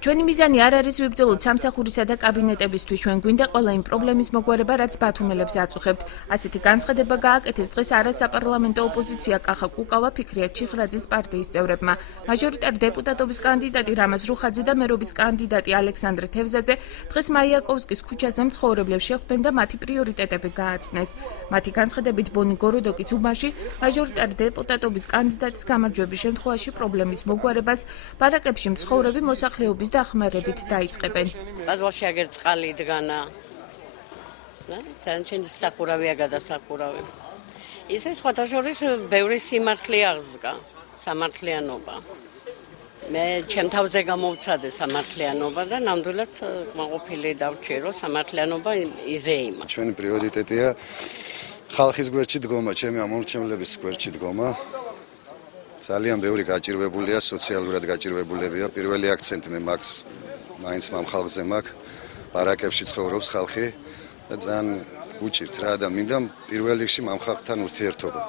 ჩვენი მიზანი არ არის ვიბრძოლოთ სამსახურისა და კაბინეტებისთვის, ჩვენ გვინდა ყველა იმ პრობლემის მოგვარება, რაც ბათუმელებს აწუხებთ. ასეთი განცხადება გააკეთეს დღეს არასაპარლამენტო ოპოზიცია კახა კუკავა ფიქრია ჩიხრაძის პარტიის წევრებმა. მაჟორიტარ დეპუტატობის კანდიდატი რამაზ რუხაძე და მერობის კანდიდატი ალექსანდრე თევზაძე დღეს მაიაკოვსკის ქუჩაზე მცხოვრებლებს შეხვდნენ და მათი პრიორიტეტები გააცნეს. მათი განცხადებით ბონი გოროდოკის უბანში მაჟორიტარ დეპუტატობის კანდიდატის გამარჯვების შემთხვევაში პრობლემის მოგვარებას ბარაკებში მცხოვრები მოსახლეობის დახმარებით დაიწყებენ. Პაზვალში აგერ წყალი იდგანა. ძალიან სახურავია გადასახურავი. ისე სხვათა შორის ბევრი სიმართლე აღსდგა, სამართლიანობა. მე ჩემ თავზე გამოვცადე სამართლიანობა და ნამდვილად მაყოფილი დავჭირო, რომ სამართლიანობა იზეიმა. ჩვენი პრიორიტეტია ხალხის გვერდში დგომა, ჩემი ამორჩევლების გვერდში დგომა. ძალიან ბევრი გაჭირვებულია, სოციალურად გაჭირვებულებია. პირველი აქცენტი მე მაქვს მაინც მამ ხალხზე მაქვს. ბარაკებში ცხოვრობს ხალხი და ძალიან უჭირთ რა და მინდა პირველ რიგში მამ ხალხთან ურთიერთობა.